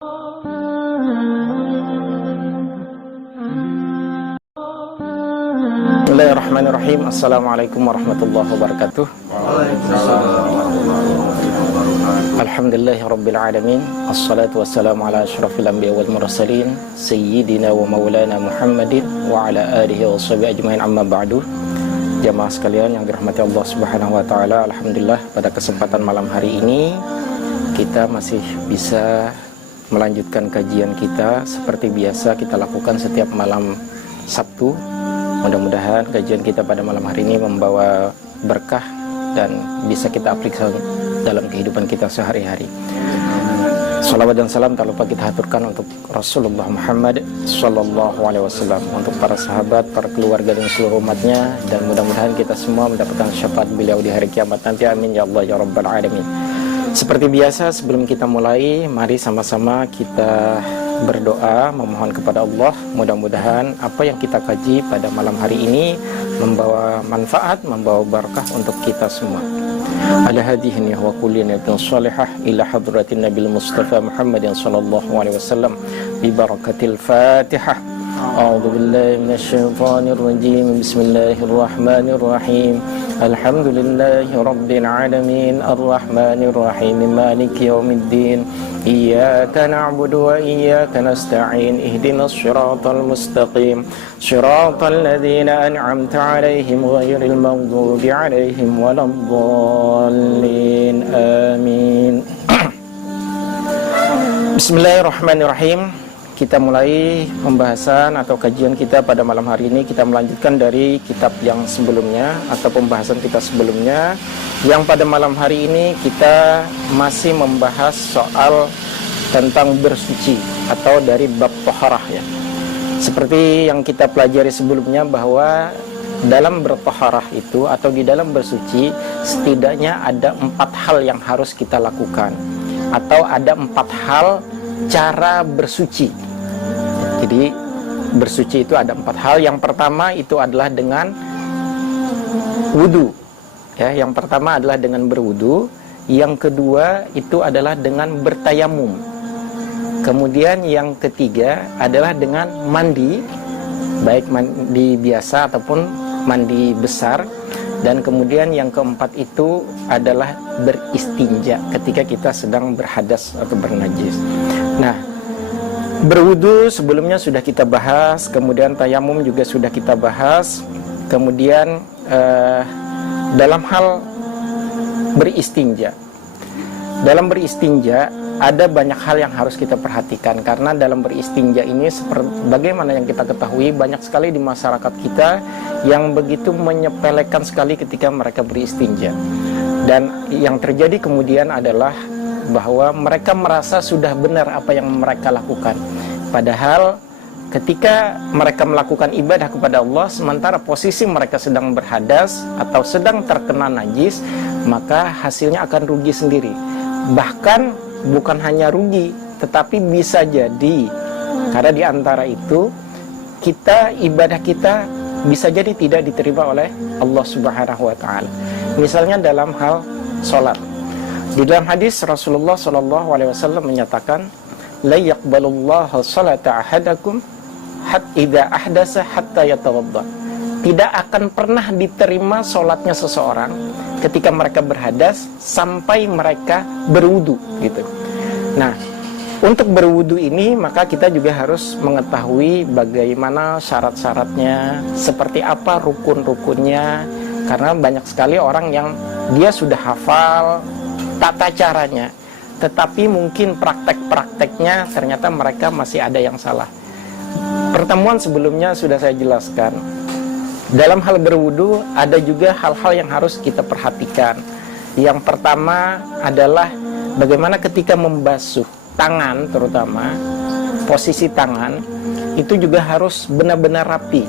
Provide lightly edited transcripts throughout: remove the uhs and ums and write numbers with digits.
Bismillahirrahmanirrahim. Assalamualaikum warahmatullahi wabarakatuh. Alhamdulillahirabbil alamin. Assalatu wassalamu ala asyrafil anbiya wal mursalin sayyidina wa maulana Muhammadin wa ala alihi wa sahbihi ajmain, amma ba'du. Jamaah sekalian yang dirahmati Allah Subhanahu wa taala, alhamdulillah pada kesempatan malam hari ini kita masih bisa melanjutkan kajian kita seperti biasa kita lakukan setiap malam Sabtu. Mudah-mudahan kajian kita pada malam hari ini membawa berkah dan bisa kita aplikasikan dalam kehidupan kita sehari-hari. Salawat dan salam tak lupa kita haturkan untuk Rasulullah Muhammad Sallallahu Alaihi Wasallam, untuk para sahabat, para keluarga dan seluruh umatnya, dan mudah-mudahan kita semua mendapatkan syafaat beliau di hari kiamat nanti. Amin ya Allah ya Rabbal Alamin. Seperti biasa, sebelum kita mulai, mari sama-sama kita berdoa memohon kepada Allah. Mudah-mudahan apa yang kita kaji pada malam hari ini membawa manfaat, membawa barakah untuk kita semua. Ala hadhihi wa kulli niyatin shalihah ila hadratin nabil mustafa Muhammadin sallallahu alaihi wasallam bi barakatil Fatihah. A'udzu billahi minasyaitonir rajim. Bismillahirrahmanirrahim. Alhamdulillahi rabbil alamin arrahmanir rahim maliki yaumiddin. Iyyaka na'budu wa iyyaka nasta'in. Ihdinas shiratal mustaqim. Shiratal ladzina an'amta 'alaihim ghairil maghdubi 'alaihim waladdallin. Amin. Bismillahirrahmanirrahim. Kita mulai pembahasan atau kajian kita pada malam hari ini. Kita melanjutkan dari kitab yang sebelumnya atau pembahasan kita sebelumnya, yang pada malam hari ini kita masih membahas soal tentang bersuci atau dari bab taharah ya. Seperti yang kita pelajari sebelumnya bahwa dalam bertaharah itu atau di dalam bersuci setidaknya ada 4 hal yang harus kita lakukan, atau ada 4 hal cara bersuci. Jadi bersuci itu ada 4 hal. Yang pertama itu adalah dengan wudu ya. Yang pertama adalah dengan berwudu. Yang kedua itu adalah dengan bertayamum. Kemudian yang ketiga adalah dengan mandi, baik mandi biasa ataupun mandi besar. Dan kemudian yang keempat itu adalah beristinja ketika kita sedang berhadas atau bernajis. Nah, berwudu sebelumnya sudah kita bahas, kemudian tayamum juga sudah kita bahas. Kemudian dalam hal beristinja, dalam beristinja ada banyak hal yang harus kita perhatikan, karena dalam beristinja ini bagaimana yang kita ketahui, banyak sekali di masyarakat kita yang begitu menyepelekan sekali ketika mereka beristinja. Dan yang terjadi kemudian adalah bahwa mereka merasa sudah benar apa yang mereka lakukan, padahal ketika mereka melakukan ibadah kepada Allah sementara posisi mereka sedang berhadas atau sedang terkena najis, maka hasilnya akan rugi sendiri. Bahkan bukan hanya rugi, tetapi bisa jadi karena di antara itu ibadah kita bisa jadi tidak diterima oleh Allah Subhanahu wa taala. Misalnya dalam hal salat. Di dalam hadis Rasulullah SAW menyatakan, la yaqbalullahu salata ahadakum idza ahdasa hatta yatawadda. Tidak akan pernah diterima salatnya seseorang ketika mereka berhadas sampai mereka berwudu gitu. Nah, untuk berwudu ini maka kita juga harus mengetahui bagaimana syarat-syaratnya, seperti apa rukun-rukunnya, karena banyak sekali orang yang dia sudah hafal tata caranya, tetapi mungkin praktek-prakteknya ternyata mereka masih ada yang salah. Pertemuan sebelumnya sudah saya jelaskan, dalam hal berwudu ada juga hal-hal yang harus kita perhatikan. Yang pertama adalah bagaimana ketika membasuh tangan, terutama posisi tangan itu juga harus benar-benar rapi.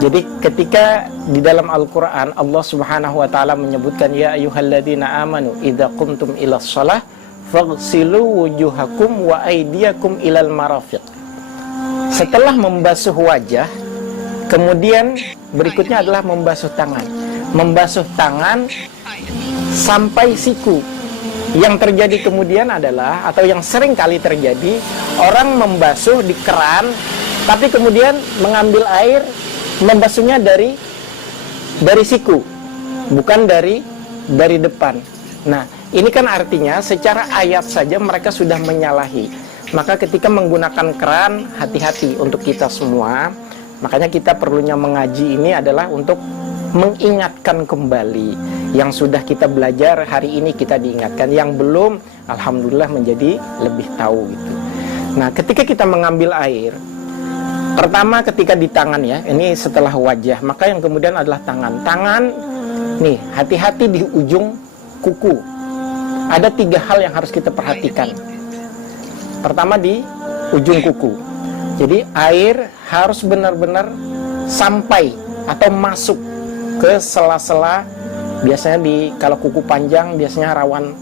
Jadi ketika di dalam Al-Quran Allah Subhanahu wa ta'ala menyebutkan, ya ayyuhalladzina amanu idza qumtum ilas shalah faghsilu wujuhakum wa aydiyakum ilal marafiq. Setelah membasuh wajah, kemudian berikutnya adalah membasuh tangan. Membasuh tangan sampai siku. Yang terjadi kemudian adalah, atau yang sering kali terjadi, orang membasuh di keran, tapi kemudian mengambil air, membasuhnya dari siku, bukan dari depan. Nah, ini kan artinya secara ayat saja mereka sudah menyalahi. Maka ketika menggunakan keran, hati-hati untuk kita semua. Makanya kita perlunya mengaji ini adalah untuk mengingatkan kembali. Yang sudah kita belajar hari ini kita diingatkan, yang belum alhamdulillah menjadi lebih tahu gitu. Nah, ketika kita mengambil air, pertama ketika di tangan ya, ini setelah wajah, maka yang kemudian adalah tangan. Tangan nih, hati-hati di ujung kuku. Ada 3 hal yang harus kita perhatikan. Pertama di ujung kuku. Jadi air harus benar-benar sampai atau masuk ke sela-sela. Biasanya kalau kuku panjang biasanya rawan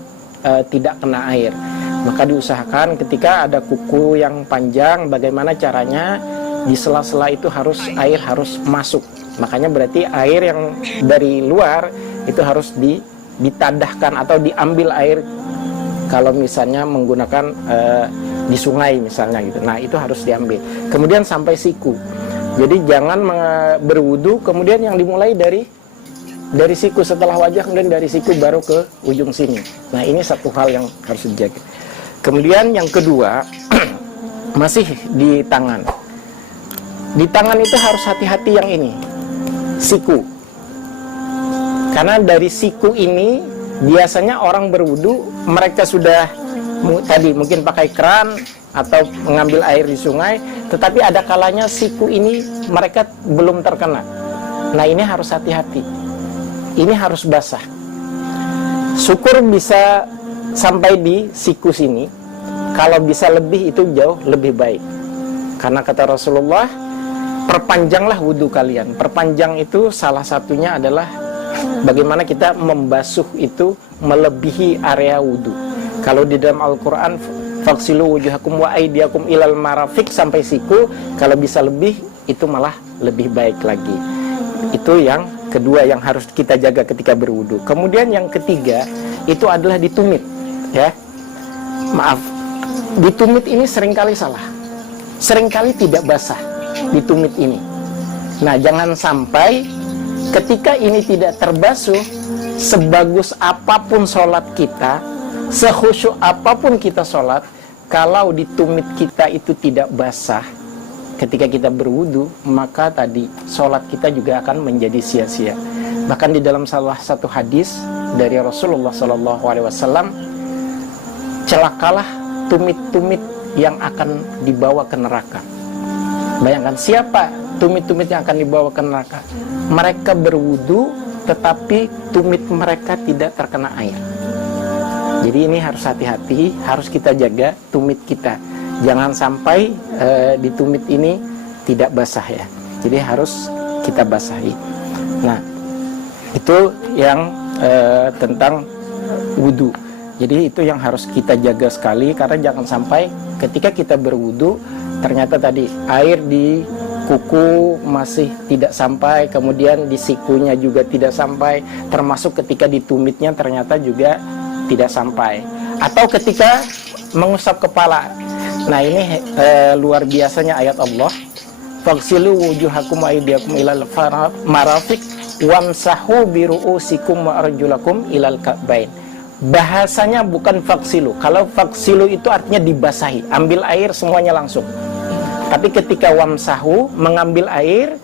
tidak kena air. Maka diusahakan ketika ada kuku yang panjang, bagaimana caranya di sela-sela itu air harus masuk. Makanya berarti air yang dari luar itu harus ditadahkan atau diambil air. Kalau misalnya menggunakan di sungai misalnya gitu, nah itu harus diambil. Kemudian sampai siku. Jadi jangan berwudu kemudian yang dimulai dari siku, setelah wajah kemudian dari siku baru ke ujung sini. Nah ini satu hal yang harus dijaga. Kemudian yang kedua masih di tangan. Di tangan itu harus hati-hati yang ini, siku. Karena dari siku ini biasanya orang berwudu, mereka sudah tadi mungkin pakai keran atau mengambil air di sungai, tetapi ada kalanya siku ini mereka belum terkena. Nah ini harus hati-hati. Ini harus basah. Syukur bisa sampai di siku sini. Kalau bisa lebih itu jauh lebih baik. Karena kata Rasulullah, perpanjanglah wudhu kalian. Perpanjang itu salah satunya adalah bagaimana kita membasuh itu melebihi area wudhu. Kalau di dalam Al-Quran, faksilu wujuhakum wa aydiyakum ilal marafiq sampai siku, kalau bisa lebih itu malah lebih baik lagi. Itu yang kedua yang harus kita jaga ketika berwudu. Kemudian yang ketiga itu adalah ditumit, ya. Maaf, ditumit ini seringkali salah, seringkali tidak basah ditumit ini. Nah jangan sampai ketika ini tidak terbasuh, sebagus apapun sholat kita, sekhusyuk apapun kita sholat, kalau ditumit kita itu tidak basah ketika kita berwudu, maka tadi sholat kita juga akan menjadi sia-sia. Bahkan di dalam salah satu hadis dari Rasulullah SAW, celakalah tumit-tumit yang akan dibawa ke neraka. Bayangkan siapa tumit-tumit yang akan dibawa ke neraka? Mereka berwudu tetapi tumit mereka tidak terkena air. Jadi ini harus hati-hati, harus kita jaga tumit kita. Jangan sampai di tumit ini tidak basah ya. Jadi harus kita basahi. Nah, itu yang tentang wudu. Jadi itu yang harus kita jaga sekali, karena jangan sampai ketika kita berwudu ternyata tadi air di kuku masih tidak sampai, kemudian di sikunya juga tidak sampai, termasuk ketika di tumitnya ternyata juga tidak sampai. Atau ketika mengusap kepala. Nah ini luar biasanya ayat Allah. Faghsilu wujuhakum wa aydiyakum ilal marafiq wamsahu biru'usikum wa arjulakum ilal ka'bain. Bahasanya bukan faghsilu. Kalau faghsilu itu artinya dibasahi, ambil air semuanya langsung. Tapi ketika wamsahu, mengambil air,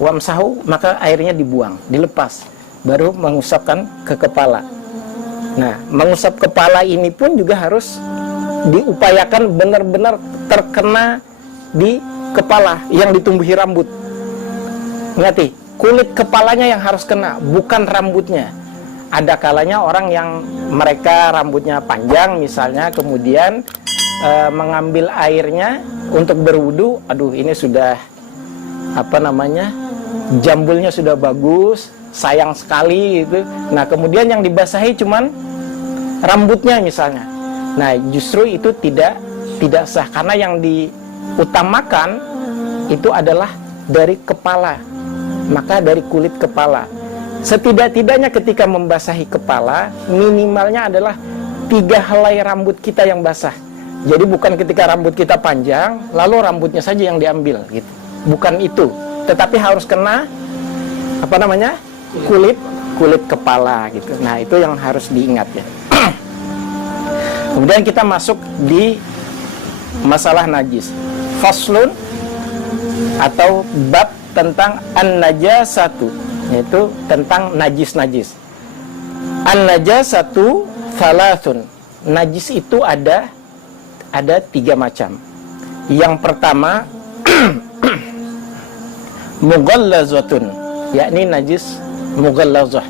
wamsahu, maka airnya dibuang, dilepas, baru mengusapkan ke kepala. Nah, mengusap kepala ini pun juga harus diupayakan benar-benar terkena di kepala yang ditumbuhi rambut. Ingat, kulit kepalanya yang harus kena, bukan rambutnya. Ada kalanya orang yang mereka rambutnya panjang misalnya, kemudian mengambil airnya untuk berwudu, aduh ini sudah jambulnya sudah bagus, sayang sekali gitu. Nah kemudian yang dibasahi cuman rambutnya misalnya. Nah justru itu tidak sah, karena yang diutamakan itu adalah dari kepala, maka dari kulit kepala. Setidak-tidaknya ketika membasahi kepala, minimalnya adalah 3 helai rambut kita yang basah. Jadi bukan ketika rambut kita panjang lalu rambutnya saja yang diambil gitu. Bukan itu, tetapi harus kena apa namanya? kulit kepala gitu. Nah, itu yang harus diingat ya. Kemudian kita masuk di masalah najis. Faslun atau bab tentang an-najasatu, yaitu tentang najis-najis. An-najasatu thalathun. Najis itu ada 3 macam. Yang pertama mughallazatun, yakni najis mughallazah.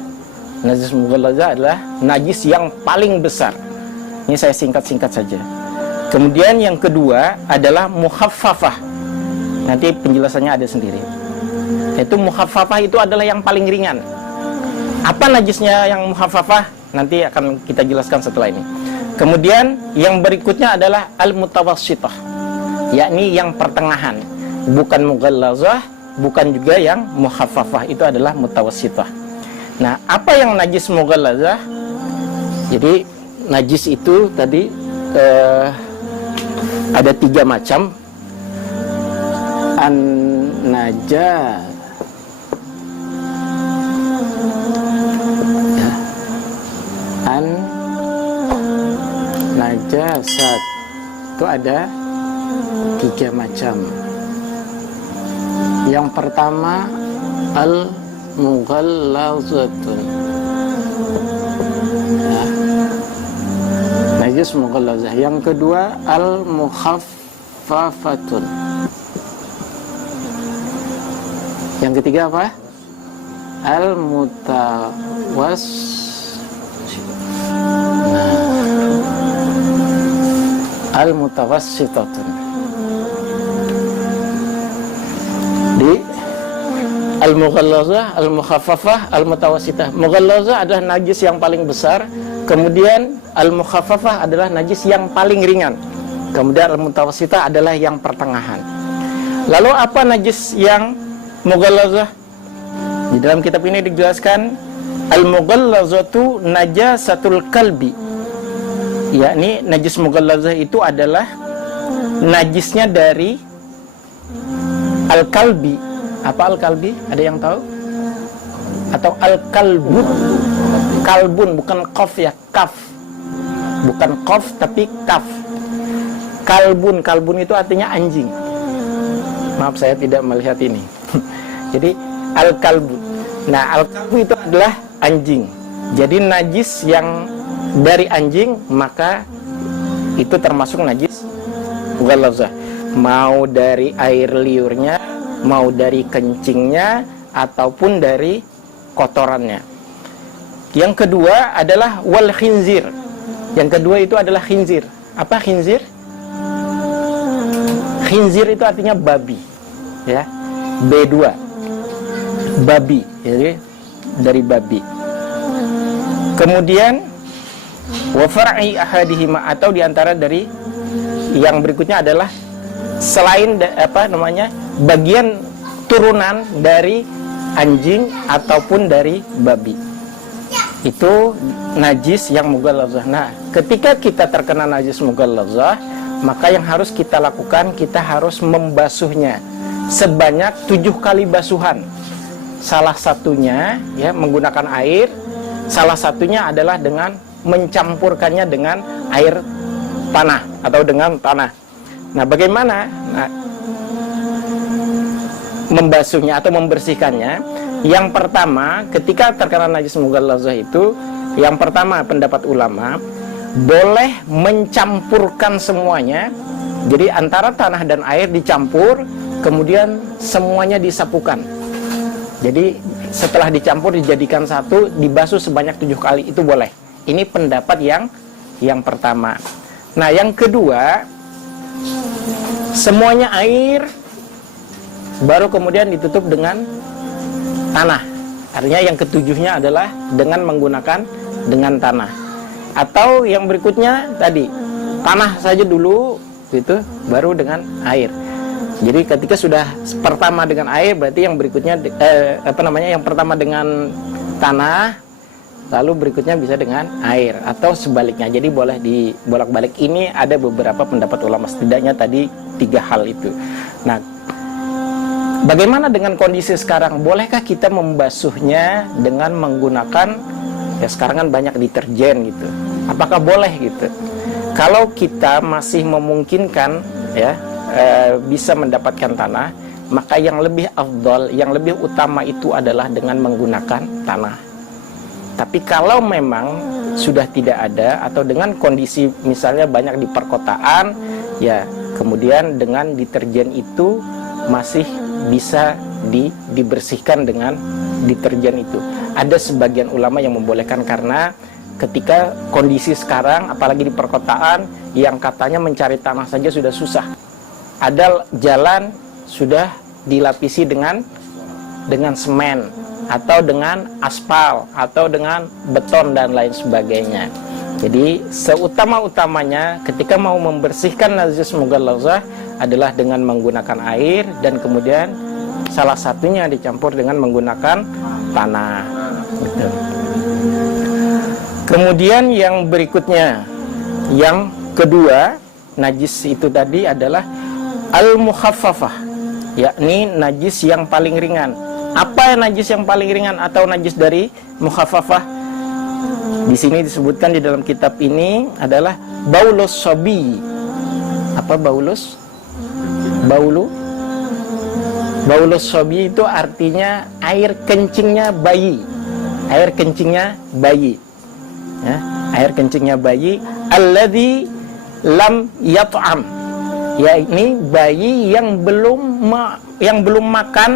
Najis mughallazah adalah najis yang paling besar. Ini saya singkat-singkat saja. Kemudian yang kedua adalah mukhaffafah. Nanti penjelasannya ada sendiri. Yaitu mukhaffafah itu adalah yang paling ringan. Apa najisnya yang mukhaffafah? Nanti akan kita jelaskan setelah ini. Kemudian yang berikutnya adalah al-mutawassithah, yakni yang pertengahan. Bukan mughallazah, bukan juga yang mukhaffafah, itu adalah mutawassithah. Nah, apa yang najis mughallazah? Jadi najis itu tadi ada 3 macam. An-najas, ya. An-najasat itu ada 3 macam. Yang pertama al-mughallazatun, ya. Najis mughallazah. Yang kedua al-mukhaffafatun. Yang ketiga apa? Al-mutawassitatun. Di al-mughallazah, al-mukhaffafah, al-mutawassitah. Mughallazah adalah najis yang paling besar, kemudian al-mukhaffafah adalah najis yang paling ringan, kemudian al-mutawassitah adalah yang pertengahan. Lalu apa najis yang mughallazah? Di dalam kitab ini dijelaskan al-mughallazatu najasatul kalbi, yakni najis mughallazah itu adalah najisnya dari al-kalbi. Apa al-kalbi? Ada yang tahu? Atau al-kalbun? Kalbun, bukan qaf ya, kaf. Bukan qaf tapi kaf. Kalbun, kalbun itu artinya anjing. Maaf, saya tidak melihat ini. Jadi al-kalbu. Nah, al-kalbu itu adalah anjing. Jadi najis yang dari anjing, maka itu termasuk najis mughallazah. Mau dari air liurnya, mau dari kencingnya, ataupun dari kotorannya. Yang kedua adalah wal khinzir. Yang kedua itu adalah khinzir. Apa khinzir? Khinzir itu artinya babi, ya. B2, babi, jadi dari babi. Kemudian wa far'i ahadihima, atau diantara dari yang berikutnya adalah selain bagian turunan dari anjing ataupun dari babi. Itu najis yang mughallazah. Nah, ketika kita terkena najis mughallazah, maka yang harus kita lakukan, kita harus membasuhnya sebanyak 7 kali basuhan. Salah satunya ya menggunakan air, salah satunya adalah dengan mencampurkannya dengan air tanah atau dengan tanah. Nah, bagaimana membasuhnya atau membersihkannya? Yang pertama, ketika terkena najis mughallazah itu, yang pertama pendapat ulama, boleh mencampurkan semuanya. Jadi antara tanah dan air dicampur, kemudian semuanya disapukan. Jadi setelah dicampur dijadikan satu, dibasuh sebanyak 7 kali, itu boleh. Ini pendapat yang pertama. Nah, yang kedua, semuanya air, baru kemudian ditutup dengan tanah. Artinya yang ketujuhnya adalah dengan menggunakan dengan tanah. Atau yang berikutnya tadi, tanah saja dulu, gitu, baru dengan air. Jadi ketika sudah pertama dengan air, berarti yang berikutnya yang pertama dengan tanah, lalu berikutnya bisa dengan air atau sebaliknya. Jadi boleh dibolak-balik. Ini ada beberapa pendapat ulama, setidaknya tadi 3 hal itu. Nah, bagaimana dengan kondisi sekarang? Bolehkah kita membasuhnya dengan menggunakan, ya sekarang kan banyak deterjen gitu. Apakah boleh gitu? Kalau kita masih memungkinkan ya bisa mendapatkan tanah, maka yang lebih afdal, yang lebih utama itu adalah dengan menggunakan tanah. Tapi kalau memang sudah tidak ada atau dengan kondisi misalnya banyak di perkotaan, ya kemudian dengan deterjen itu masih bisa dibersihkan dengan deterjen itu. Ada sebagian ulama yang membolehkan karena ketika kondisi sekarang apalagi di perkotaan yang katanya mencari tanah saja sudah susah. Ada jalan sudah dilapisi dengan semen atau dengan aspal atau dengan beton dan lain sebagainya. Jadi seutama-utamanya ketika mau membersihkan najis mughallazah adalah dengan menggunakan air dan kemudian salah satunya dicampur dengan menggunakan tanah gitu. Kemudian yang berikutnya, yang kedua, najis itu tadi adalah al-mukhaffafah, yakni najis yang paling ringan. Apa najis yang paling ringan atau najis dari mukhaffafah? Di sini disebutkan di dalam kitab ini adalah baulus sobi. Apa baulus? Baulus sobi itu artinya air kencingnya bayi. Air kencingnya bayi. Ya, air kencingnya bayi. Alladzi lam yat'am. Ya, ini bayi yang belum makan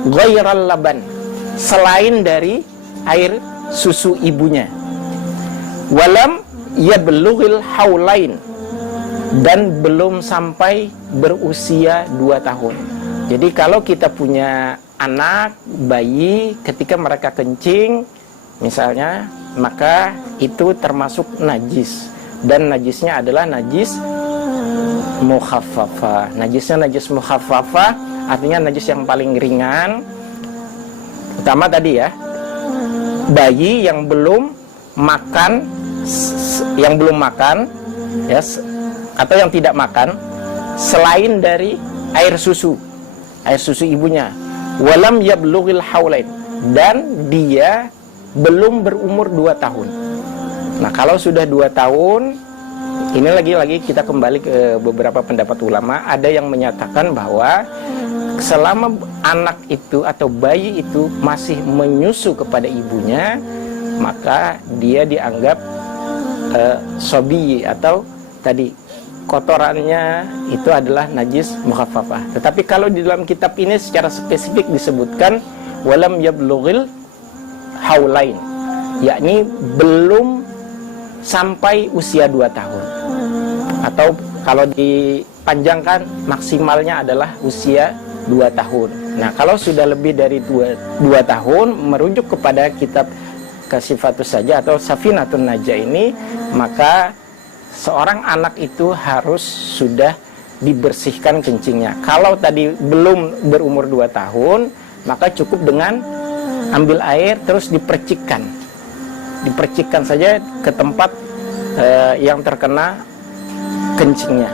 ghairal laban, selain dari air susu ibunya. Walam yablughil haulain, dan belum sampai berusia 2 tahun. Jadi kalau kita punya anak bayi ketika mereka kencing misalnya, maka itu termasuk najis, dan najisnya adalah najis mukhaffafah. Najisnya najis mukhaffafah artinya najis yang paling ringan. Pertama tadi ya, bayi yang belum makan ya, atau yang tidak makan selain dari air susu ibunya. Walam yablughil haulain, dan dia belum berumur 2 tahun. Nah, kalau sudah 2 tahun, ini lagi-lagi kita kembali ke beberapa pendapat ulama. Ada yang menyatakan bahwa selama anak itu atau bayi itu masih menyusu kepada ibunya, maka dia dianggap sobi, atau tadi kotorannya itu adalah najis mukhaffafah. Tetapi kalau di dalam kitab ini secara spesifik disebutkan walam yablughil haulain, yakni belum sampai usia 2 tahun. Atau kalau dipanjangkan maksimalnya adalah usia 2 tahun. Nah, kalau sudah lebih dari 2 tahun, merujuk kepada kitab Kasifatus Saja atau Safinatun Najah ini, maka seorang anak itu harus sudah dibersihkan kencingnya. Kalau tadi belum berumur 2 tahun, maka cukup dengan ambil air terus dipercikkan saja ke tempat yang terkena kencingnya.